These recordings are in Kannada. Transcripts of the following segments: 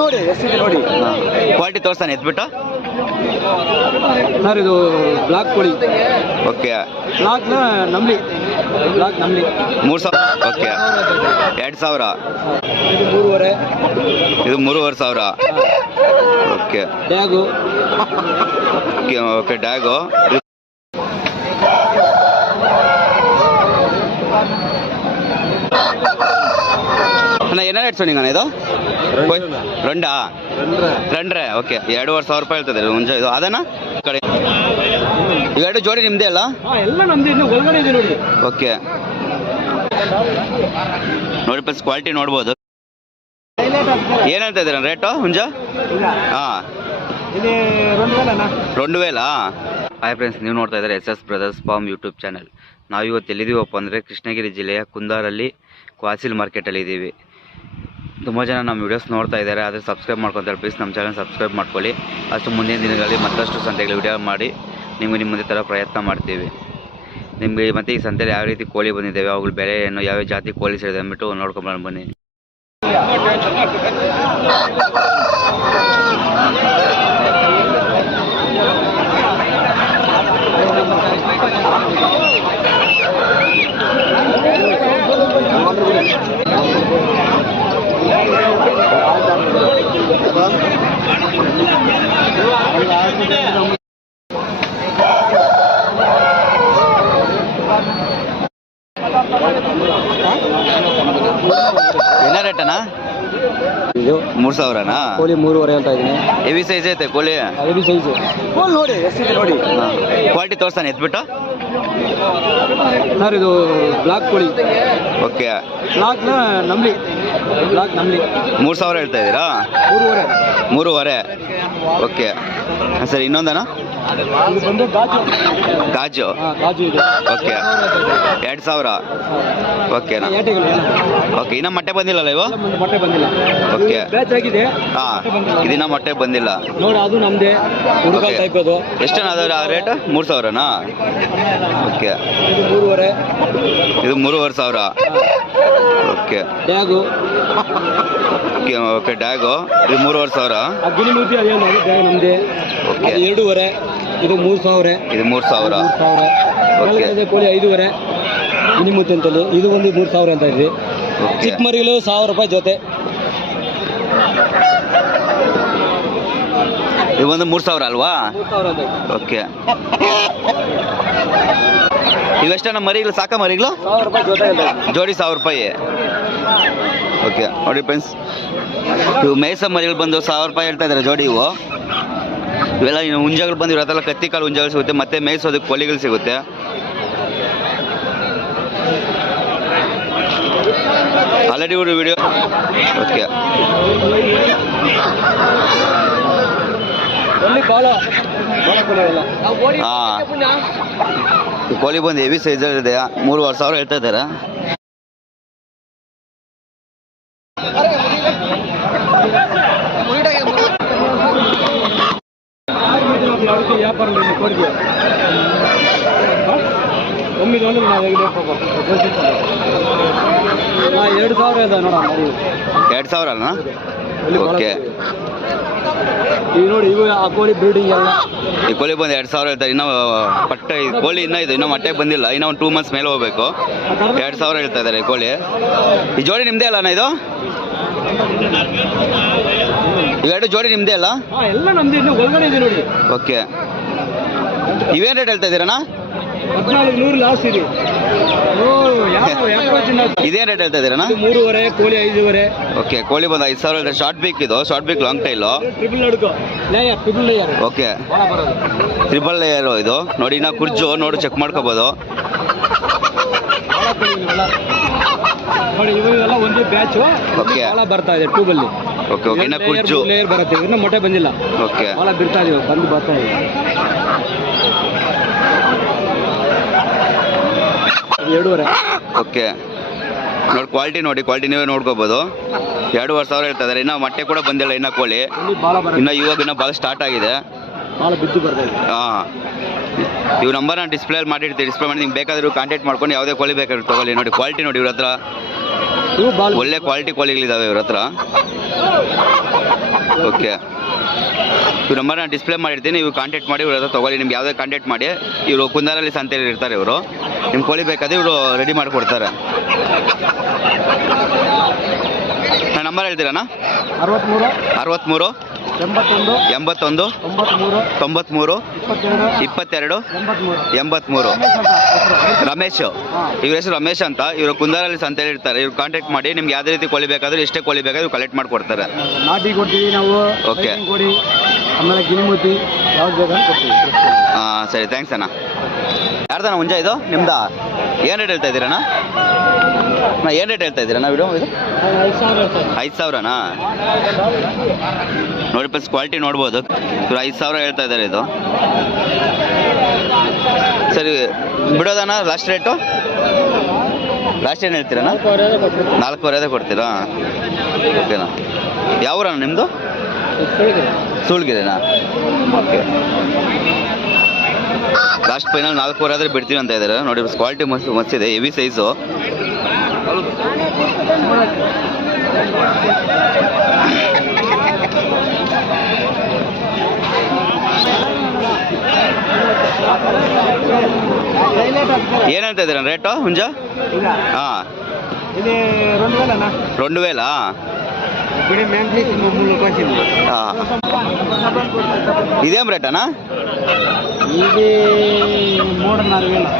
ನೋಡಿ ಎಷ್ಟಿದೆ ನೋಡಿ. ಕ್ವಾಲಿಟಿ ತೋರಿಸ್ತಾನೆ ಎತ್ಬಿಟ್ಟು ಸರ್ ಇದು ಬ್ಲಾಕ್ ಕೋಳಿ. ಓಕೆ. ಬ್ಲಾಕ್ ನಮ್ಲಿ 3000. ಓಕೆ 2000. ಇದು 3,500. ಇದು 3,500. ಓಕೆ. ಟ್ಯಾಗು. Okay tag. ಅಣ್ಣ ಏನ ರೇಟ್ ಸೋನಿಂಗ್ ಅಣ್ಣ ಇದು? ರಂಡ್ರೆ. ಓಕೆ 2,500 ರೂಪಾಯಿ ಹೇಳ್ತದೆ ಮುಂಚೆ. ಇದು ಅದನ್ನ ಕಡೆ ಇವೆರಡು ಜೋಡಿ ನಿಮ್ದೇ ಅಲ್ಲ? ಎಲ್ಲ ನಮ್ದು. ಇನ್ನು ಒಳಗಡೆ ಇದೆ ನೋಡಿ. ಓಕೆ ನೋಡಿ ಪ್ಲಸ್ ಕ್ವಾಲಿಟಿ ನೋಡ್ಬೋದು. ಏನು ಹೇಳ್ತಾ ಇದ್ದೀರ ರೇಟು ಹುಂಜ? ಹಾಂ 2,000. ಹಾಯ್ ಫ್ರೆಂಡ್ಸ್, ನೀವು ನೋಡ್ತಾ ಇದ್ದಾರೆ SS brothers form YouTube channel. ನಾವಿವತ್ತು ಎಲ್ಲಿದ್ದೀವಪ್ಪ ಅಂದರೆ ಕೃಷ್ಣಗಿರಿ ಜಿಲ್ಲೆಯ ಕುಂದಾರಲ್ಲಿ ಕ್ವಾಸಿಲ್ ಮಾರ್ಕೆಟಲ್ಲಿ ಇದ್ದೀವಿ. ತುಂಬ ಜನ ನಮ್ಮ ವೀಡಿಯೋಸ್ ನೋಡ್ತಾ ಇದ್ದಾರೆ, ಆದರೆ ಸಬ್ಸ್ಕ್ರೈಬ್ ಮಾಡ್ಕೊತಾರೆ. ಪ್ಲೀಸ್ ನಮ್ಮ ಚಾನಲ್ ಸಬ್ಸ್ಕ್ರೈಬ್ ಮಾಡ್ಕೊಳ್ಳಿ. ಅಷ್ಟು ಮುಂದಿನ ದಿನಗಳಲ್ಲಿ ಮತ್ತಷ್ಟು ಸಂತೆಗಳು ವಿಡಿಯೋ ಮಾಡಿ ನಿಮಗೆ ನಿಮ್ಮ ಮುಂದೆ ಥರ ಪ್ರಯತ್ನ ಮಾಡ್ತೀವಿ. ನಿಮಗೆ ಮತ್ತು ಈ ಸಂತೆಯಲ್ಲಿ ಯಾವ ರೀತಿ ಕೋಳಿ ಬಂದಿದ್ದಾವೆ, ಅವುಗಳ ಬೆಲೆ ಏನು, ಯಾವ ಜಾತಿ ಕೋಳಿ ಸೇರಿದೆ ಅಂದ್ಬಿಟ್ಟು ನೋಡ್ಕೊಂಡು ಬನ್ನಿ. ಏನ ರೇಟನ? 3,000ನಾ? ಕೋಳಿ 3,500 ಅಂತ ಇದೀನಿ. ಹೆವಿ ಸೈಜ್ ಐತೆ ಕೋಳಿ. ಹೆವಿ ಸೈಜ್ ಕೋಳಿ ನೋಡಿ ಎಷ್ಟಿದೆ ನೋಡಿ. ಕ್ವಾಲಿಟಿ ತೋರಿಸ್ತಾನೆ ಎತ್ಬಿಟ್ಟು. ಸರ್ ಇದು ಬ್ಲಾಕ್ ಕೋಳಿ. ಓಕೆ. ಬ್ಲಾಕ್ ನಮ್ಲಿ 3,000 ಹೇಳ್ತಾ ಇದ್ದೀರಾ? 3,500. Okay sir. ಇನ್ನೊಂದನ ಗಾಜು. ಓಕೆ 2,000. ಓಕೆನಾ? ಓಕೆ. ಇನ್ನ ಮೊಟ್ಟೆ ಬಂದಿಲ್ಲಲ್ಲ ಇವು? ಮೊಟ್ಟೆ ಬಂದಿಲ್ಲ. ಓಕೆ. ಹಾಂ ಇದಿನ್ನ ಮೊಟ್ಟೆ ಬಂದಿಲ್ಲ ನೋಡಿ. ಅದು ನಮ್ದೇ ಹುಡುಗ ಟೈಪ್. ಅದು ಎಷ್ಟನ ಅದ ರೇಟ್? 3,000ನಾ? ಓಕೆ. ಇದು 3,500. ಓಕೆ. ಟ್ಯಾಗು. Okay tag. ಇದು 3,500. ಗಿಣಿಮೂರ್ತಿ ಅದೇ ನೋಡಿ ಟ್ಯಾಗ್ ನಮ್ದೇ. ಓಕೆ. 2,500. ಇದು 3,000. ಇದು 3,000. ಕೋಳಿ 5,500 ಗಿಣಿಮೂರ್ತಿ ಅಂತಲ್ಲಿ. ಇದು ಒಂದು 3,000 ಅಂತ ಇದ್ರಿ. ಚಿಕ್ಕ ಮರಿಗಳು 1,000 ರೂಪಾಯಿ ಜೊತೆ. ಇದು ಒಂದು 3,000 ಅಲ್ವಾ? 3,000 ಅಂತ. ಓಕೆ. ಇವೆಷ್ಟನ ಮರಿಗಳು? ಸಾಕ ಮರಿಗಳು 1,000 ರೂಪಾಯಿ ಜೊತೆ ಇಲ್ಲ. ಜೋಡಿ 1,000 ರೂಪಾಯಿ. ಓಕೆ ನೋಡಿ ಫ್ರೆಂಡ್ಸ್, ಇವು ಮೇಯ್ಸ ಮರಿಗಳು ಬಂದು 1,000 ರೂಪಾಯಿ ಹೇಳ್ತಾ ಇದ್ದಾರೆ ಜೋಡಿ. ಇವೆಲ್ಲ ಇನ್ನು ಹುಂಜಗಳು ಬಂದು ಇವತ್ತೆಲ್ಲ ಕತ್ತಿ ಕಾಲು ಹುಂಜಗಳು ಸಿಗುತ್ತೆ, ಮತ್ತೆ ಮೇಯ್ಸೋದಕ್ಕೆ ಕೋಳಿಗಳು ಸಿಗುತ್ತೆ. ಆಲ್ರೆಡಿ ಇವರು ವಿಡಿಯೋ. ಓಕೆ. ಹಾಂ ಕೋಳಿ ಬಂದು ಹೆವಿ ಸೈಜಲ್ಲಿ ಇದೆ. 3,500 ಹೇಳ್ತಾ ಇದ್ದಾರೆ. ವ್ಯಾಪಾರ 2,000 ಇದೆ ನೋಡ. 2,000 ಅಲ್ಲ? ಓಕೆ. ಈಗ ನೋಡಿ ಇವು ಆ ಕೋಳಿ ಬ್ರೀಡಿಂಗ್ ಎಲ್ಲ. ಈ ಕೋಳಿ ಬಂದು 2,000 ಹೇಳ್ತಾರೆ. ಇನ್ನೂ ಪಟ್ಟೆ ಕೋಳಿ ಇನ್ನೂ ಇದೆ, ಇನ್ನೂ ಮೊಟ್ಟೆ ಬಂದಿಲ್ಲ. ಇನ್ನೂ ಒಂದು 2 months ಮೇಲೆ ಹೋಗ್ಬೇಕು. 2,000 ಹೇಳ್ತಾ ಇದ್ದಾರೆ ಈ ಕೋಳಿ. ಈ ಜೋಡಿ ನಿಮ್ಮದೇ ಅಲ್ಲ ಇದು? ಇವೆರಡು ಜೋಡಿ ನಿಮ್ಮದೇ ಅಲ್ಲ? ಎಲ್ಲ ನಮ್ದು. ಇನ್ನು ಒಳಗಡೆ ಇದೆ ನೋಡಿ. ಓಕೆ. ಇವೇನು ರೇಟ್ ಹೇಳ್ತಾ ಇದ್ದೀರಣ್ಣ? 1,400 ಲಾಸ್ಟ್ ಇದೆ. ಇದೇನು ರೇಟ್ ಹೇಳ್ತಾ ಇದ್ದೀರಣ್ಣ? 3,500 ಕೋಳಿ 5,500. ಓಕೆ. ಕೋಳಿ ಬಂದು 5,000. ಶಾರ್ಟ್ ಬೀಕ್ ಇದು, short beak long tile. Triple layer. Okay. Triple layer ಇದು ನೋಡಿ. ನಾ ಕುರ್ಜು ನೋಡಿ ಚೆಕ್ ಮಾಡ್ಕೋಬೋದು. ನೋಡಿ ಇವೆಲ್ಲ ಒಂದೇ ಬ್ಯಾಚ್. ಓಕೆ. ಬರ್ತಾ ಇದೆ ಟ್ಯೂಬಲ್ಲಿ. Okay okay. ಇನ್ನ ಕುರ್ಜು ಲೇಯರ್ ಬರುತ್ತೆ. ಇನ್ನು ಮೊಟ್ಟೆ ಬಂದಿಲ್ಲ. ಓಕೆ. ಭಾಳ ಬಿಡ್ತಾ ಇದೀವಿ, ಬಂದು ಬರ್ತಾ ಇದೆ. 2,500. ಓಕೆ. ನೋಡಿ ಕ್ವಾಲಿಟಿ ನೋಡಿ, ಕ್ವಾಲಿಟಿ ನೀವೇ ನೋಡ್ಕೋಬೋದು. 2,500 ಹೇಳ್ತಾ ಇದ್ದಾರೆ. ಇನ್ನು ಮೊಟ್ಟೆ ಕೂಡ ಬಂದಿಲ್ಲ ಇನ್ನು ಕೋಳಿ. ಇನ್ನು ಇವಾಗ ಇನ್ನೂ ಭಾಳ ಸ್ಟಾರ್ಟ್ ಆಗಿದೆ. ಭಾಳ ಬಿದ್ದು ಬರ್ತಾ ಇದೆ. ಹಾಂ. ಇವು ನಂಬರ್ನ ಡಿಸ್ಪ್ಲೇಲಿ ಮಾಡಿರ್ತೀವಿ. ಡಿಸ್ಪ್ಲೇ ಮಾಡಿ ನಿಮ್ಗೆ ಬೇಕಾದರೂ ಕಾಂಟ್ಯಾಕ್ಟ್ ಮಾಡ್ಕೊಂಡು ಯಾವುದೇ ಕೋಳಿ ಬೇಕಾದ್ರೂ ತೊಗೊಳ್ಳಿ. ನೋಡಿ ಕ್ವಾಲಿಟಿ ನೋಡಿ ಇವ್ರ ಹತ್ರ ಒಳ್ಳೆ ಕ್ವಾಲಿಟಿ ಕೋಳಿಗಳಿದ್ದಾವೆ ಇವ್ರ ಹತ್ರ. ಓಕೆ, ಇವ್ರ ನಂಬರ್ನ ಡಿಸ್ಪ್ಲೇ ಮಾಡಿರ್ತೀನಿ, ಇವ್ರು ಕಾಂಟ್ಯಾಕ್ಟ್ ಮಾಡಿ ಇವ್ರ ಹತ್ರ ತೊಗೊಳ್ಳಿ. ನಿಮ್ಗೆ ಯಾವುದೇ ಕಾಂಟ್ಯಾಕ್ಟ್ ಮಾಡಿ, ಇವರು ಕುಂದಾರಲ್ಲಿ ಸಂತೆಯಲ್ಲಿ ಇರ್ತಾರೆ. ಇವರು ನಿಮ್ಮ ಕೋಳಿ ಬೇಕಾದ್ರೆ ಇವರು ರೆಡಿ ಮಾಡಿಕೊಡ್ತಾರೆ. ನನ್ನ ನಂಬರ್ ಹೇಳ್ತೀರಣ್ಣ? 63 81 93 22 83. ರಮೇಶ್, ಇವ್ರ ಹೆಸರು ರಮೇಶ್ ಅಂತ. ಇವರು ಕುಂದಾರಲ್ಲಿ ಸಂತೆಯಲ್ಲಿ ಇರ್ತಾರೆ. ಇವ್ರು ಕಾಂಟ್ಯಾಕ್ಟ್ ಮಾಡಿ, ನಿಮ್ಗೆ ಯಾವುದೇ ರೀತಿ ಕೋಳಿ ಬೇಕಾದ್ರೆ, ಎಷ್ಟೇ ಕೋಳಿ ಬೇಕಾದ್ರೆ ಕಲೆಕ್ಟ್ ಮಾಡಿಕೊಡ್ತಾರೆ. ನಾಟಿ ಕೊಡ್ತೀವಿ ನಾವು. ಓಕೆ, ಕೊಡಿ, ಆಮೇಲೆ ಗಿನಿಮೂತಿ ಯಾವ್ದು ಬೇಕಾದ್ರೆ ಕೊಡ್ತೀವಿ. ಹಾಂ ಸರಿ, ಥ್ಯಾಂಕ್ಸ್ ಅಣ್ಣ. ಯಾರ್ದಣ್ಣ ಹುಂಜ ಇದು? ನಿಮ್ದಾ? ಏನು ರೇಟ್ ಹೇಳ್ತಾ ಇದ್ದೀರಣ್ಣ? ಏನು ರೇಟ್ ಹೇಳ್ತಾ ಇದ್ದೀರಣ್ಣ ವಿಡಿಯೋ ಇದು? 5,000ನಾ? ನೋಡಿ ಪ್ಲಸ್ ಕ್ವಾಲಿಟಿ ನೋಡ್ಬೋದು. ಇವ್ರು 5,000 ಹೇಳ್ತಾ ಇದ್ದಾರೆ ಇದು. ಸರಿ ಬಿಡೋದಣ್ಣ? ಲಾಸ್ಟ್ ರೇಟು ಲಾಸ್ಟ್ ಏನು ಹೇಳ್ತೀರಣ್ಣ? 4,500 ಕೊಡ್ತೀರಾ? ಓಕೆನಾ. ಯಾವೂರಣ್ಣ ನಿಮ್ಮದು? ಸೂಳ್ಗಿರೆನಾ? ಓಕೆ, ಲಾಸ್ಟ್ ಫೈನಲ್ 4,500 ಬಿಡ್ತೀವಿ ಅಂತ ಇದ್ದಾರೆ. ನೋಡಿ ಕ್ವಾಲಿಟಿ ಮಸ್ತಿದೆ, ಹೆವಿ ಸೈಜು. ಏನು ಹೇಳ್ತಾ ಇದ್ದೀರ ರೇಟು ಹುಂಜ? ಹಾಂ, 2,000. ಹಾಂ, ಇದೇನು ರೇಟಣ್ಣ?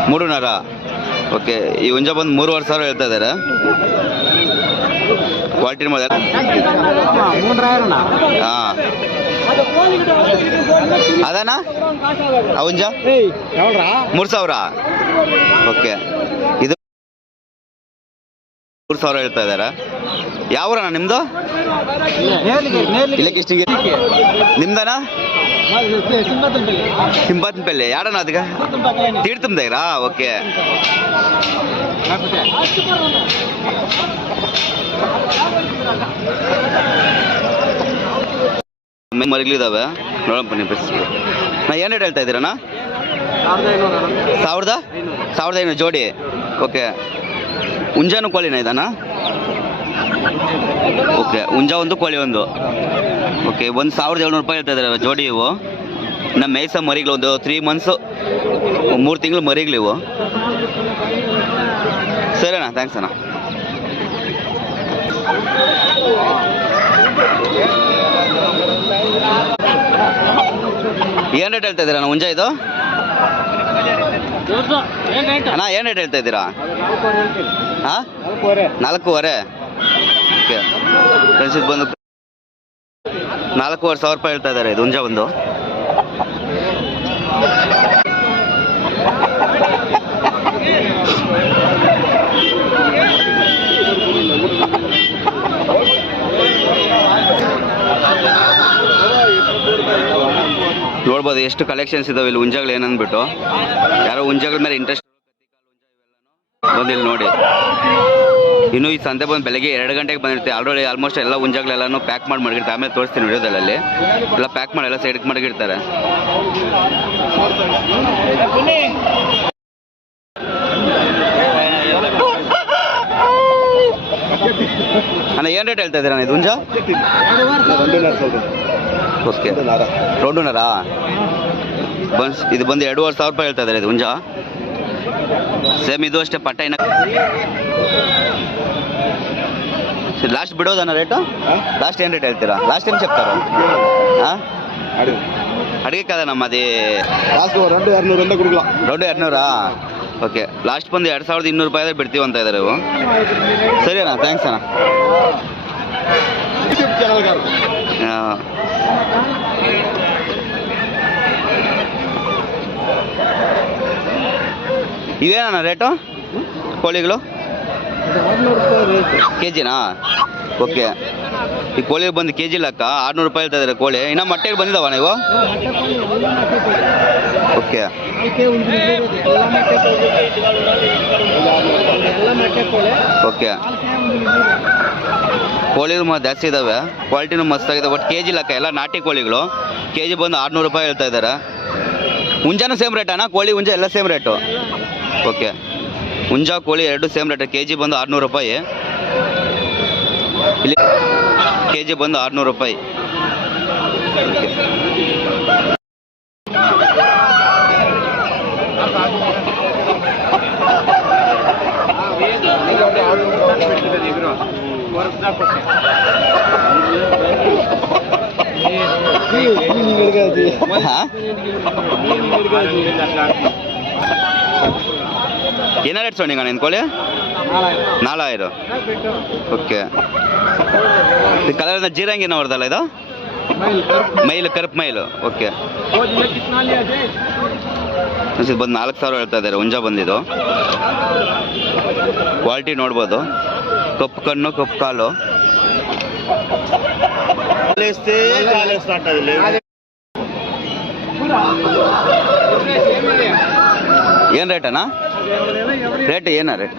3,500. ಓಕೆ, ಈ ಹುಂಜ ಬಂದು 3,500 ಹೇಳ್ತಾ ಇದ್ದಾರೆ. ಕ್ವಾಲಿಟಿ ಮಾಡಿ. ಹಾಂ, ಅದಣ್ಣ ಆ ಹುಂಜ 3,000. ಓಕೆ, ಇದು 3,000 ಹೇಳ್ತಾ ಇದ್ದಾರೆ. ಯಾವೂರಣ್ಣ ನಿಮ್ಮದು? ಇಲ್ಲೇ ಕಿಷ್ಟಿಗೆ. ನಿಮ್ದಣ್ಣ? ಸಿಂಬಾತನಪಲ್ಲಿ. ಯಾರಣ್ಣ ಅದಕ್ಕೆ? ತೀರ್ಥಂದೇರಾ? ಓಕೆ, ಮರಿಗಳಿದಾವೆ ನೋಡೋಣ ಬನ್ನಿ. ಬಸ್ ನಾ ಏನು ರೇಟ್ ಹೇಳ್ತಾ ಇದ್ದೀರಣ್ಣ? 1,500 ಜೋಡಿ. ಓಕೆ, ಹುಂಜಾನು ಕೋಳಿನ ಇದಾನ? ಓಕೆ, ಹುಂಜ ಒಂದು ಕೋಳಿ ಒಂದು. ಓಕೆ, 1,700 ರೂಪಾಯಿ ಹೇಳ್ತಾ ಇದ್ದಾರೆ ಜೋಡಿ ಇವು. ನಮ್ಮ ಮೇಯ್ಸ ಮರಿಗಳು ಒಂದು 3 ಮಂತ್ಸು, 3 ತಿಂಗಳು ಮರಿಗಳಿವು. ಸರಿ ಅಣ್ಣ, ಥ್ಯಾಂಕ್ಸ್ ಅಣ್ಣ. ಏನು ರೇಟ್ ಹೇಳ್ತಾ ಇದ್ದೀರಾ ಹುಂಜ ಇದು? ಅಣ್ಣ ಏನು ರೇಟ್ ಹೇಳ್ತಾ ಇದ್ದೀರಾ? ಹಾಂ, 4,500. ಓಕೆ ಫ್ರೆಂಡ್ಸ್, ಇದು ಬಂದು 4,500 ರೂಪಾಯಿ ಹೇಳ್ತಾ ಇದ್ದಾರೆ ಇದು ಹುಂಜ ಒಂದು. ನೋಡ್ಬೋದು ಎಷ್ಟು ಕಲೆಕ್ಷನ್ಸ್ ಇದಾವೆ ಇಲ್ಲಿ ಹುಂಜಗಳು ಏನಂದ್ಬಿಟ್ಟು. ಯಾರೋ ಹುಂಜಗಳ ಮೇಲೆ ಇಂಟ್ರೆಸ್ಟ್ ಬಂದಿಲ್ಲ ನೋಡಿ. ಇನ್ನು ಈ ಸಂತೆ ಬಂದು ಬೆಳಗ್ಗೆ 2 ಗಂಟೆಗೆ ಬಂದಿರುತ್ತೆ. ಆಲ್ರೆಡಿ ಆಲ್ಮೋಸ್ಟ್ ಎಲ್ಲ ಹುಂಜಗಳೆಲ್ಲನೂ ಪ್ಯಾಕ್ ಮಾಡಿ ಮಡಗಿರ್ತಾರೆ. ಆಮೇಲೆ ತೋರಿಸ್ತೀನಿ ವಿಡಿಯೋದಲ್ಲಿ. ಎಲ್ಲ ಪ್ಯಾಕ್ ಮಾಡಿ ಎಲ್ಲ ಸೈಡ್ಗೆ ಮಡಗಿರ್ತಾರೆ. ಅಣ್ಣ ಏನು ರೇಟ್ ಹೇಳ್ತಾ ಇದ್ದೀರಾ ಇದು ಹುಂಜ? ಓಕೆ, 2,500. ಇದು ಬಂದು 2,500 ರೂಪಾಯಿ ಹೇಳ್ತಾ ಇದ್ದಾರೆ ಇದು ಹುಂಜ. ಸೇಮ್ ಇದು ಅಷ್ಟೇ ಪಟ್ಟ. ಇನ್ನ లాస్ట్ బిడోదన్న రేటు లాస్ట్ ఏం రేట్ వెళ్తారా లాస్ట్ ఏం చెప్తారు ಅಡಿಗೆ ಕದನಮ್ಮ ಅದು ಲಾಸ್ಟ್ 2,200 ಅಂತ ಕೊಡಲ್ಲ 2,200 ಓಕೆ ಲಾಸ್ಟ್ ಬಂದು 2,200 ರೂಪಾಯಿ ಬಿಡ್ತೀವಿ ಅಂತ ಇದ್ದಾರೆ ಇವು ಸರಿ ಅಣ್ಣ ಥ್ಯಾಂಕ್ಸ್ ಅಣ್ಣ ಯೂಟ್ಯೂಬ್ ಚಾನಲ್ಗಾರ ಇವೇನಣ್ಣ ರೇಟು ಕೋಳಿಗಳು 600 ರೂಪಾಯಿ ರೇಟ್ ಕೆ ಜಿನಾ ಓಕೆ ಈ ಕೋಳಿ ಬಂದು ಕೆ ಜಿ ಲೆಕ್ಕ 600 ರೂಪಾಯಿ ಹೇಳ್ತಾ ಇದ್ದಾರೆ ಕೋಳಿ ಇನ್ನು ಮೊಟ್ಟೆಗೆ ಬಂದಿದ್ದಾವ ನೀವು ಓಕೆ ಓಕೆ ಕೋಳಿಗಳು ಜಾಸ್ತಿ ಇದ್ದಾವೆ ಕ್ವಾಲಿಟಿನೂ ಮಸ್ತಾಗಿದೆ ಬಟ್ ಕೆ ಜಿ ಲೆಕ್ಕ ಎಲ್ಲ ನಾಟಿ ಕೋಳಿಗಳು ಕೆ ಜಿ ಬಂದು 600 ರೂಪಾಯಿ ಹೇಳ್ತಾ ಇದ್ದಾರೆ ಹುಂಜಾನು ಸೇಮ್ ರೇಟಣ್ಣ ಕೋಳಿ ಹುಂಜ ಎಲ್ಲ ಸೇಮ್ ರೇಟು ಓಕೆ ಹುಂಜ ಕೋಳಿ ಎರಡು ಸೇಮ್ ರೇಟ್ ಕೆ ಜಿ ಬಂದು 600 ರೂಪಾಯಿ ಇಲ್ಲಿ ಕೆ ಜಿ ಬಂದು 600 ರೂಪಾಯಿ என்ன ரேட் சொன்னீங்க என் கோழி? 4000. ஓகே. இது கலர் ಜೀರಂಗಿ என்ன வருதಲ್ಲ ಇದು? ಮೈಲ್ ಕರುಪ್ ಮೈಲು. ಓಕೆ. ಇದು ಬಂದು 4000 ಹೇಳ್ತಾ ಇದ್ದಾರೆ. ಹುಂಜ ಬಂದಿದ್ದು. ಕ್ವಾಲಿಟಿ ನೋಡ್ಬೋದು. ಕಪ್ಪು ಕಣ್ಣು ಕಪ್ಪು ಕಾಲು. ಏನು ರೇಟ್ ಅಣ್ಣ? ರೇಟ್ ಏನ ರೇಟ್?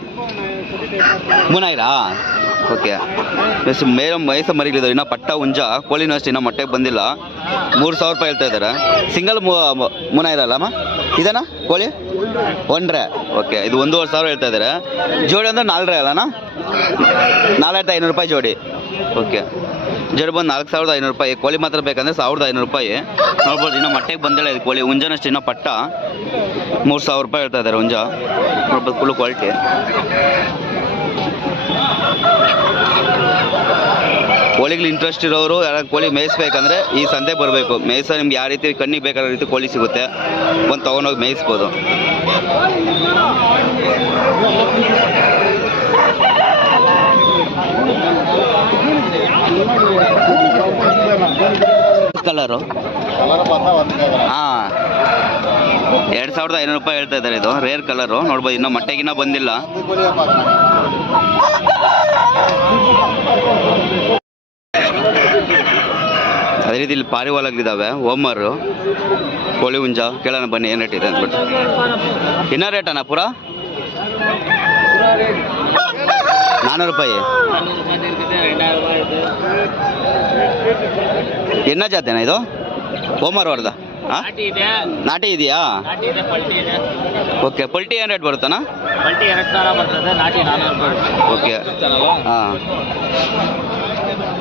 3000. ಓಕೆ. ಮೈಸ ಮರಿಗಳಿದಾವೆ ಇನ್ನು ಪಟ್ಟ ಹುಂಜ ಕೋಳಿನೂ ಅಷ್ಟೇ ಇನ್ನೂ ಮೊಟ್ಟೆಗೆ ಬಂದಿಲ್ಲ. 3000 ರೂಪಾಯಿ ಹೇಳ್ತಾ ಇದ್ದಾರೆ. ಸಿಂಗಲ್ 3000 ಅಲ್ಲಮ್ಮ ಇದನ್ನ ಕೋಳಿ? ಒಂಡ್ರೆ. ಓಕೆ. ಇದು 1500 ಹೇಳ್ತಾ ಇದ್ದಾರೆ. ಜೋಡಿ ಅಂದ್ರೆ 4 ಅಲ್ಲಣ್ಣ? 4500 ರೂಪಾಯಿ ಜೋಡಿ. ಓಕೆ. ಜೋಡಿ ಬಂದು 4500 ರೂಪಾಯಿ. ಕೋಳಿ ಮಾತ್ರ ಬೇಕಂದ್ರೆ 1500 ರೂಪಾಯಿ. ನೋಡ್ಬೋದು ಇನ್ನೂ ಮೊಟ್ಟೆಗೆ ಬಂದಿಲ್ಲ ಇದು ಕೋಳಿ. ಹುಂಜನಷ್ಟು ಇನ್ನೂ ಪಟ್ಟ 3000 ರೂಪಾಯಿ ಹೇಳ್ತಾ ಇದ್ದಾರೆ ಹುಂಜ. ನೋಡ್ಬೋದು ಫುಲ್ ಕ್ವಾಲಿಟಿ. ಕೋಳಿಗಳು ಇಂಟ್ರೆಸ್ಟ್ ಇರೋರು ಯಾರು ಕೋಳಿ ಮೇಯಿಸ್ಬೇಕಂದ್ರೆ ಈ ಸಂತೆ ಬರಬೇಕು. ಮೇಯಿಸೋ ನಿಮ್ಗೆ ಯಾವ ರೀತಿ ಕಣ್ಣಿಗೆ ಬೇಕಾದ ರೀತಿ ಕೋಳಿ ಸಿಗುತ್ತೆ, ಬಂದು ತೊಗೊಂಡೋಗಿ ಮೇಯಿಸ್ಬೋದು. ಕಲರು ಹಾಂ 2500 ರೂಪಾಯಿ ಹೇಳ್ತಾ ಇದ್ದಾರೆ. ಇದು ರೇರ್ ಕಲರು ನೋಡ್ಬೋದು. ಇನ್ನೂ ಮೊಟ್ಟೆಗಿನ್ನ ಬಂದಿಲ್ಲ. ಅದೇ ರೀತಿ ಇಲ್ಲಿ ಪಾರಿವಾಳಗಳಿದ್ದಾವೆ. ಓಮರು ಕೋಳಿ ಹುಂಜ ಕೇಳೋಣ ಬನ್ನಿ ಏನು ರೇಟ್ ಇದೆ ಅಂದ್ಬಿಟ್ಟು. ಇನ್ನೂ ರೇಟ್ ಅಣ್ಣ ಪೂರ 400 ರೂಪಾಯಿ. ಎನ್ನ ಜಾತಿನಾ ಇದು? ಓಮರ್ ವರ್ದ ಹಾಂ ನಾಟಿ ಇದೆಯಾ? ಓಕೆ. ಪಲ್ಟಿ ಏನು ರೇಟ್ ಬರುತ್ತಣ್ಣ? ಪಲ್ಟಿ 2000 ಬರ್ತದೆ, ನಾಟಿ 400 ರೂಪಾಯಿ. ಓಕೆ. ಹಾಂ.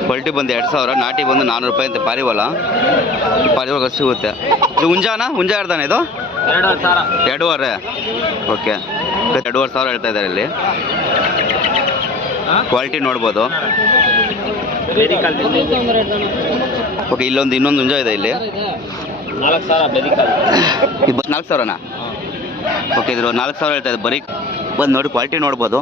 ಪಲ್ಟಿ ಬಂದು 2000, ನಾಟಿ ಬಂದು 400 ರೂಪಾಯಿ ಅಂತ. ಪಾರಿವಾಳ ಸಿಗುತ್ತೆ. ಇದು ಹುಂಜಾನ? ಹುಂಜ ಇರ್ತಾನೆ ಇದು? 2,500. 2,500. ಓಕೆ. 2,500 ಹೇಳ್ತಾ ಇದ್ದಾರೆ ಇಲ್ಲಿ. ಕ್ವಾಲಿಟಿ ನೋಡ್ಬೋದು. ಓಕೆ. ಇನ್ನೊಂದು ಹುಂಜ ಇದೆ ಇಲ್ಲಿ. 4,000ನಾ? ಓಕೆ. ಇದ್ರ 4,000 ಹೇಳ್ತಾ ಇದೆ. ಬರೀ ಬಂದು ನೋಡಿ ಕ್ವಾಲಿಟಿ ನೋಡ್ಬೋದು.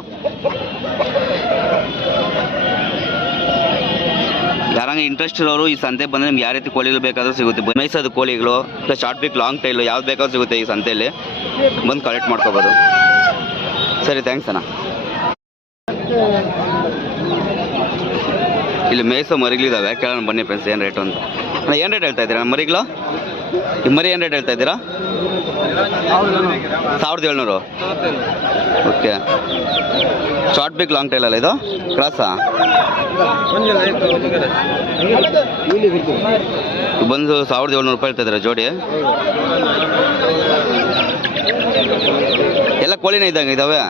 ಯಾರಂಗೆ ಇಂಟ್ರೆಸ್ಟ್ ಇರೋರು ಈ ಸಂತೆ ಬಂದರೆ ನಿಮ್ಗೆ ಯಾವ ರೀತಿ ಕೋಳಿಗಳು ಬೇಕಾದರೂ ಸಿಗುತ್ತೆ. ಮೇಯಿಸೋದು ಕೋಳಿಗಳು ಪ್ಲಸ್ ಶಾರ್ಟ್ ಪಿಕ್ ಲಾಂಗ್ ಟೈಲು ಯಾವ್ದು ಬೇಕಾದ್ರೂ ಸಿಗುತ್ತೆ ಈ ಸಂತೆಯಲ್ಲಿ. ಬಂದು ಕಲೆಕ್ಟ್ ಮಾಡ್ಕೋಬೋದು. ಸರಿ, ಥ್ಯಾಂಕ್ಸ್ ಅಣ್ಣ. ಇಲ್ಲಿ ಮೇಯಿಸೋ ಮರಿಗಳಿದ್ದಾವೆ. ಕೇಳೋಣ ಬನ್ನಿ ಫ್ರೆಂಡ್ಸ್ ಏನು ರೇಟು ಅಂತ. ಅಣ್ಣ ಏನು ರೇಟ್ ಹೇಳ್ತಾ ಇದ್ದೀರಾ ಮರಿಗಳು? ಈ ಮರಿ ಏನು ರೇಟ್ ಹೇಳ್ತಾ ಇದ್ದೀರಾ? 1700. ಓಕೆ. ಶಾರ್ಟ್ ಪಿಕ್ ಲಾಂಗ್ ಟೈಲ್ ಅಲ್ಲ ಇದು? ಕ್ರಾಸಾ? ಬಂದು 1700 ರೂಪಾಯಿ ಹೇಳ್ತಾ ಇದ್ದಾರೆ ಜೋಡಿ. ಎಲ್ಲ ಕೋಳಿನೇ ಇದ್ದಂಗೆ ಇದ್ದಾವೆ.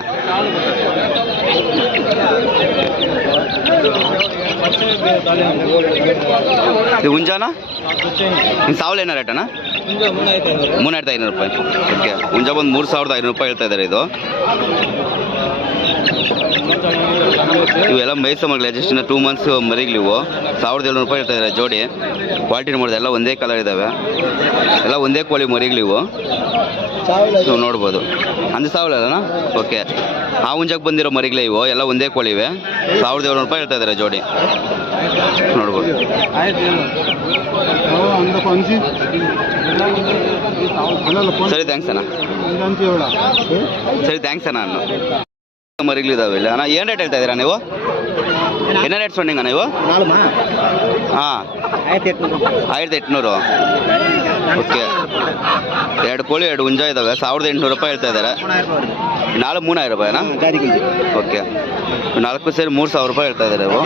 ಇದು ಹುಂಜಾನ? ಇನ್ನು ಸಾವಲ್ ಏನೋ ರೇಟಣ್ಣ? 3500 ರೂಪಾಯಿ. ಓಕೆ. ಹುಂಜ ಬಂದು 3500 ರೂಪಾಯಿ ಹೇಳ್ತಾ ಇದ್ದಾರೆ ಇದು. ಇವೆಲ್ಲ ಮೇಯಿಸೋ ಮರಿಗಳು ಜಸ್ಟ್ ಇನ್ನು 2 ಮಂತ್ಸ್ ಮರಿಗಳಿವು. 1700 ರೂಪಾಯಿ ಹೇಳ್ತಾ ಇದ್ದಾರೆ ಜೋಡಿ. ಕ್ವಾಲಿಟಿ ನೋಡಿದೆ ಎಲ್ಲ ಒಂದೇ ಕಲರ್ ಇದ್ದಾವೆ. ಎಲ್ಲ ಒಂದೇ ಕೋಳಿ ಮರಿಗಳಿವು. ನೀವು ನೋಡ್ಬೋದು. ಅಂದ್ರೆ ಸಾವಲಲ್ಲಣ್ಣ? ಓಕೆ. ಆ ಹುಂಜಕ್ಕೆ ಬಂದಿರೋ ಮರಿಗಳೇ ಇವು. ಎಲ್ಲ ಒಂದೇ ಕೋಳಿ ಇವೆ. 1700 ರೂಪಾಯಿ ಹೇಳ್ತಾ ಇದ್ದಾರೆ ಜೋಡಿ. ನೋಡ್ಬೋದು. ಸರಿ, ಥ್ಯಾಂಕ್ಸ್ ಅಣ್ಣ. ಸರಿ, ಥ್ಯಾಂಕ್ಸ್ ಅಣ್ಣ. ಮರಿಗಳಿದಾವೆ ಇಲ್ಲ ಅಣ್ಣ. ಏನು ರೇಟ್ ಹೇಳ್ತಾ ಇದ್ದೀರಾ ನೀವು? என்ன ரேட் சொன்னீங்க ನೀವು? ಹಾಂ 1800. ಓಕೆ. 2 ಕೋಳಿ 2 ಹುಂಜ ಇದ್ದಾವೆ. 1800 ರೂಪಾಯಿ ಹೇಳ್ತಾ ಇದ್ದಾರೆ. 3000 ರೂಪಾಯಿನಾ? ಓಕೆ. 4 ಸೇರಿ 3000 ರೂಪಾಯಿ ಹೇಳ್ತಾ ಇದ್ದಾರೆ ಇವು.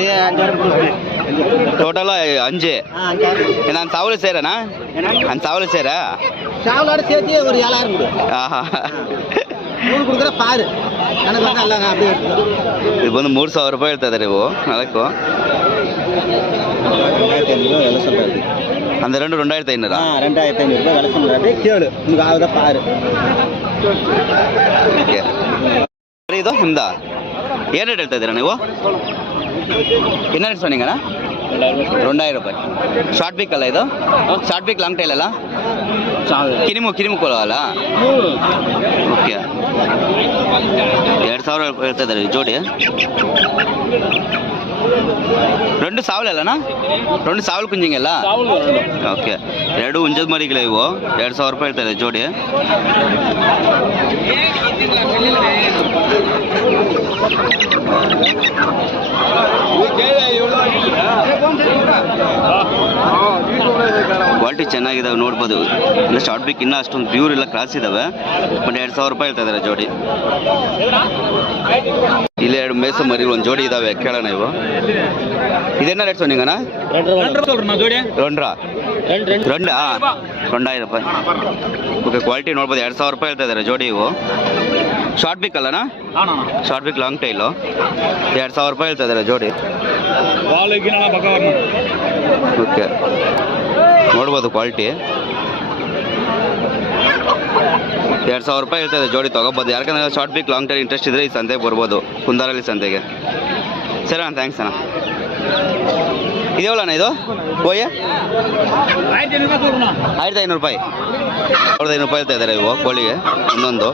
ಟೋಟಲ್ 5. ನಾನು ಸಾವಲು ಸೇರನಾ? ನಾನು ಸಾವಲು ಸೇರಾ? ಇದು ಬಂದು 3000 ರೂಪಾಯಿ ಹೇಳ್ತಾ ಇದ್ದಾರೆ ಇವು 4. அந்த ரெண்டு 2500 2500 ரூபாய் விலை சொல்றாரு கேளு உங்களுக்கு ஆகுதா பாரு ಓಕೆ ಇದು ನಿಮ್ದಾ ಏನು ರೇಟ್ ಹೇಳ್ತಾ ಇದ್ದೀರಾ ನೀವು ಏನು ರೇಟ್ ಸೊನ್ನಿಂಗಣ್ಣ 2000 ರೂಪಾಯಿ ಶಾರ್ಟ್ ಪಿಕ್ ಅಲ್ಲ ಇದು ಶಾರ್ಟ್ ಪಿಕ್ ಲಾಂಗ್ ಟೈಲ್ ಅಲ್ಲ ಕಿರಿಮು ಕೊಡವಲ್ಲ ಓಕೆ 2000 ಹೇಳ್ತಾ ಇದ್ದಾರೆ ಜೋಡಿ 2,000 ಅಲ್ಲಣ್ಣ 2,000 ಕುಂಜಿಂಗಲ್ಲ ಓಕೆ 2 ಹುಂಜದ ಮರಿಗಳು ಇವು 2,000 ರೂಪಾಯಿ ಹೇಳ್ತಾ ಇದೆ ಜೋಡಿ ಕ್ವಾಲಿಟಿ ಚೆನ್ನಾಗಿದ್ದಾವೆ ನೋಡ್ಬೋದು ಇಲ್ಲ ಶಾರ್ಟ್ ಪಿಕ್ ಇನ್ನೂ ಅಷ್ಟೊಂದು ಪ್ಯೂರ್ ಇಲ್ಲ ಕ್ರಾಸ್ ಇದ್ದಾವೆ ಬಟ್ 2,000 ರೂಪಾಯಿ ಹೇಳ್ತಾ ಇದ್ದಾರೆ ಜೋಡಿ ಇಲ್ಲಿ 2 ಮೇಸು ಮರಿ ಒಂದು ಜೋಡಿ ಇದಾವೆ ಕೇಳೋಣ ಇವು ಇದೇನ ರೇಟ್ ಸೊನ್ನಿಂಗಣ್ಣ ರಂಡ 2000 ರೂಪಾಯಿ ಓಕೆ ಕ್ವಾಲಿಟಿ ನೋಡ್ಬೋದು 2,000 ರೂಪಾಯಿ ಹೇಳ್ತಾ ಇದ್ದಾರೆ ಜೋಡಿ ಇವು ಶಾರ್ಟ್ ಪಿಕ್ ಅಲ್ಲಣ್ಣ ಶಾರ್ಟ್ ಪಿಕ್ ಲಾಂಗ್ ಟೈಲು 2,000 ರೂಪಾಯಿ ಹೇಳ್ತಾ ಇದ್ದಾರೆ ಜೋಡಿ ಓಕೆ ನೋಡ್ಬೋದು ಕ್ವಾಲಿಟಿ 2,000 ರೂಪಾಯಿ ಹೇಳ್ತಾ ಇದೆ ಜೋಡಿ ತೊಗೋಬೋದು ಯಾಕಂದ್ರೆ ಶಾರ್ಟ್ ಪಿಕ್ ಲಾಂಗ್ ಟೈಲ್ ಇಂಟ್ರೆಸ್ಟ್ ಇದ್ರೆ ಈ ಸಂತೆಗೆ ಬರ್ಬೋದು ಕುಂದಾರಲ್ಲಿ ಸಂತೆಗೆ ಸರಿ ಅಣ್ಣ ಥ್ಯಾಂಕ್ಸ್ ಅಣ್ಣ ಇದೆವಲ್ಲ ಇದು ಕೋಯೆ 1,500 ರೂಪಾಯಿ 1,500 ರೂಪಾಯಿ ಹೇಳ್ತಾ ಇದ್ದಾರೆ ಇವು ಕೋಳಿಗೆ ಒಂದೊಂದು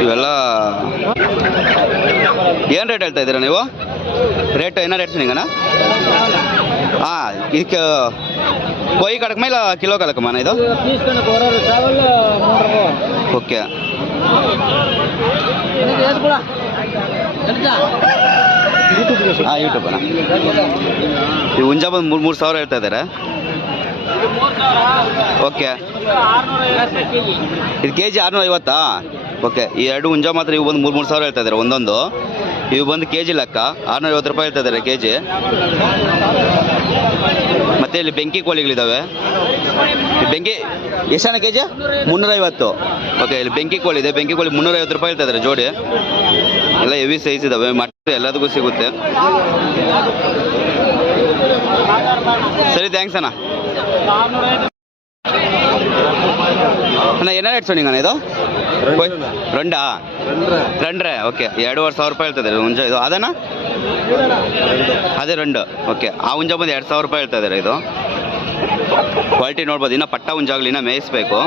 ಇವೆಲ್ಲ ಏನು ರೇಟ್ ಹೇಳ್ತಾ ಇದ್ದೀರಾ ನೀವು ರೇಟ್ ಏನೋ ರೇಟ್ ನಿಂಗಣ್ಣ ಹಾಂ ಇದಕ್ಕೆ ಕೊಯ್ ಕಡಕ ಮೇಲೆ ಕಿಲೋ ಕಲಕಮ್ಮನ ಇದು ಓಕೆ ಹಾಂ ಯೂಟ್ಯೂಬ್ ಅಣ್ಣ ಈ ಹುಂಜ ಬಂದು 3,000 ಹೇಳ್ತಾ ಇದ್ದಾರೆ ಓಕೆ ಇದು ಕೆಜಿ 650 ಓಕೆ ಈ 2 ಹುಂಜ ಮಾತ್ರ ಇವು ಬಂದು 3,000 ಹೇಳ್ತಾ ಇದ್ದಾರೆ ಒಂದೊಂದು ಇವು ಬಂದು ಕೆಜಿ ಲೆಕ್ಕ 650 ರೂಪಾಯಿ ಹೇಳ್ತಾ ಇದ್ದಾರೆ ಕೆಜಿ ಮತ್ತೆ ಇಲ್ಲಿ ಬೆಂಕಿ ಕೋಳಿಗಳಿದ್ದಾವೆ ಬೆಂಕಿ ಎಷ್ಟಣ್ಣ ಕೆಜಿ 350 ಓಕೆ ಇಲ್ಲಿ ಬೆಂಕಿ ಕೋಳಿ ಇದೆ ಬೆಂಕಿ ಕೋಳಿ 350 ರೂಪಾಯಿ ಹೇಳ್ತಾ ಇದ್ದಾರೆ ಜೋಡಿ ಎಲ್ಲ ಹೆವಿ ಸೈಜ್ ಇದಾವೆ ಮಟ್ಟ ಎಲ್ಲದಕ್ಕೂ ಸಿಗುತ್ತೆ ಸರಿ ಥ್ಯಾಂಕ್ಸ್ ಅಣ್ಣ ಅಣ್ಣ ಏನ ರೇಟ್ ಸೊನ್ನಿಂಗಣ್ಣ ಇದು ರಂಡ್ರೆ ಓಕೆ 2,500 ರೂಪಾಯಿ ಹೇಳ್ತಾ ಇದ್ದಾರೆ ಹುಂಜ ಇದು ಅದನ್ನ ಅದೇ ರಂಡು ಓಕೆ ಆ ಹುಂಜ ಬಂದು 2,000 ರೂಪಾಯಿ ಹೇಳ್ತಾ ಇದ್ದಾರೆ ಇದು ಕ್ವಾಲಿಟಿ ನೋಡ್ಬೋದು ಇನ್ನು ಪಟ್ಟ ಹುಂಜಾಗ್ಲಿ ಇನ್ನೂ ಮೇಯಿಸ್ಬೇಕು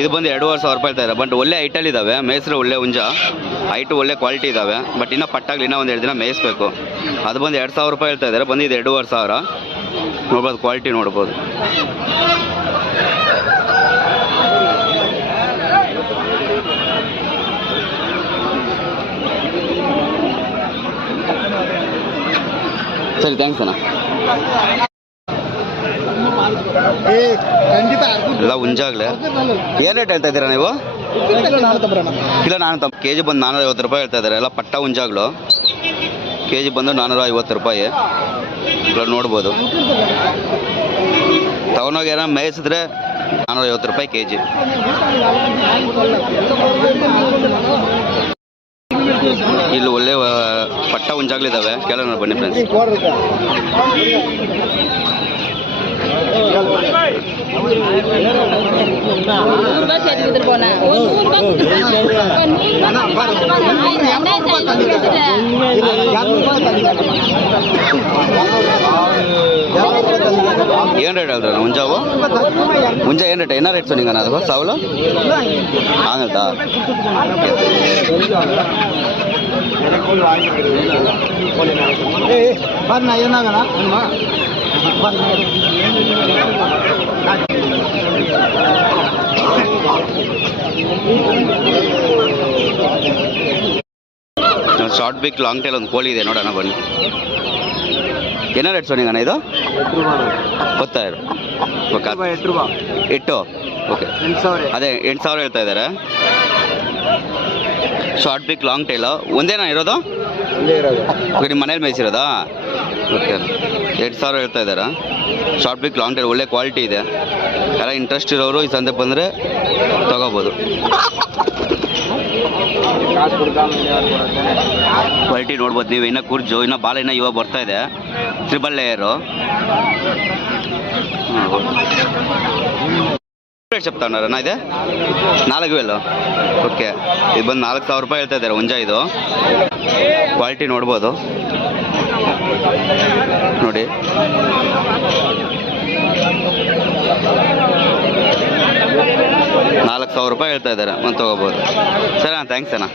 ಇದು ಬಂದು 2,500 ರೂಪಾಯಿ ಹೇಳ್ತಾ ಇದ್ದಾರೆ ಬಟ್ ಒಳ್ಳೆ ಹೈಟಲ್ಲಿ ಇದ್ದಾವೆ ಮೇಯಿಸ್ರೆ ಒಳ್ಳೆ ಹುಂಜ ಹೈಟು ಒಳ್ಳೆ ಕ್ವಾಲಿಟಿ ಇದ್ದಾವೆ ಬಟ್ ಇನ್ನೂ ಪಟ್ಟಾಗ್ಲಿ ಇನ್ನೂ ಒಂದು 2 ದಿನ ಮೇಯಿಸ್ಬೇಕು ಅದು ಬಂದು 2,000 ರೂಪಾಯಿ ಹೇಳ್ತಾ ಇದ್ದಾರೆ ಬಂದು ಇದು 2,500 ನೋಡ್ಬೋದು ಕ್ವಾಲಿಟಿ ನೋಡ್ಬೋದು ಸರಿ ಥ್ಯಾಂಕ್ಸ್ ಅಣ್ಣ ಎಲ್ಲ ಹುಂಜಾಗ್ಲೆ ಏನು ರೇಟ್ ಹೇಳ್ತಾ ಇದ್ದೀರಾ ನೀವು ಕಿಲೋ 400 ಕೆಜಿ ಬಂದು 450 ರೂಪಾಯಿ ಹೇಳ್ತಾ ಇದ್ದಾರೆ ಎಲ್ಲ ಪಟ್ಟ ಹುಂಜಾಗ್ಲು ಕೆಜಿ ಬಂದು 450 ರೂಪಾಯಿ ಇಲ್ಲ ನೋಡ್ಬೋದು ತಗೊಂಡೋಗಿ ಏನೋ ಮೇಯಿಸಿದ್ರೆ 450 ರೂಪಾಯಿ ಕೆಜಿ ಇಲ್ಲಿ ಒಳ್ಳೆ ಪಟ್ಟ ಹುಂಜಾಗ್ಲಿದ್ದಾವೆ ಕೇಳೋಣ ಬನ್ನಿ ಫ್ರೆಂಡ್ಸ್ ಏನು ರೇಟ್ ಹೇಳ್ತಾರೆ ಹುಂಜಾವು ಹುಂಜ ಏನು ರೇಟ್ ಏನೋ ರೇಟ್ ಸೊನ್ನಿಂಗ ಅದು ಸಾವಲು ಆಗಲ್ತಾ ಶಾರ್ಟ್ ಬಿಕ್ ಲಾಂಗ್ ಟೈಲ್ ಒಂದು ಕೋಳಿ ಇದೆ ನೋಡೋಣ ಬನ್ನಿ ಏನೋ ರೇಟ್ ಸೊನ್ನಿಂಗಣ್ಣ ಇದು 10,000 8 ಓಕೆ ಅದೇ 8,000 ಹೇಳ್ತಾ ಇದ್ದಾರೆ ಶಾರ್ಟ್ ಬಿಕ್ ಲಾಂಗ್ ಟೈಲು ಒಂದೇನಾ ಇರೋದು ಓಕೆ ನಿಮ್ಮ ಮನೇಲಿ ಮೇಯಿಸಿರೋದಾ ಓಕೆ 8,000 ಹೇಳ್ತಾ ಇದ್ದಾರೆ ಶಾರ್ಟ್ ಬಿಕ್ ಲಾಂಗ್ ಟೈಲ್ ಒಳ್ಳೆ ಕ್ವಾಲಿಟಿ ಇದೆ ಯಾರ ಇಂಟ್ರೆಸ್ಟ್ ಇರೋರು ಈ ಸಂತೆ ಬಂದರೆ ತಗೋಬೋದು ಕ್ವಾಲಿಟಿ ನೋಡ್ಬೋದು ನೀವು. ಇನ್ನು ಕುರ್ಜು, ಇನ್ನು ಬಾಲ ಇನ್ನು ಇವಾಗ ಬರ್ತಾ ಇದೆ, ಟ್ರಿಬಲ್ ಲೇಯರು. ರೇಟ್ చెప్తానన్నా ಇದೆ 4000. ಓಕೆ, ಇದು ಬಂದು 4000 ರೂಪಾಯಿ ಹೇಳ್ತಾ ಇದ್ದಾರೆ ಹುಂಜ. ಇದು ಕ್ವಾಲಿಟಿ ನೋಡ್ಬೋದು ನೋಡಿ. 4000 ರೂಪಾಯಿ ಹೇಳ್ತಾ ಇದ್ದಾರೆ, ಬಂದು ತೊಗೋಬೋದು. ಸರಿ ಅಣ್ಣ, ಥ್ಯಾಂಕ್ಸ್ ಅಣ್ಣ.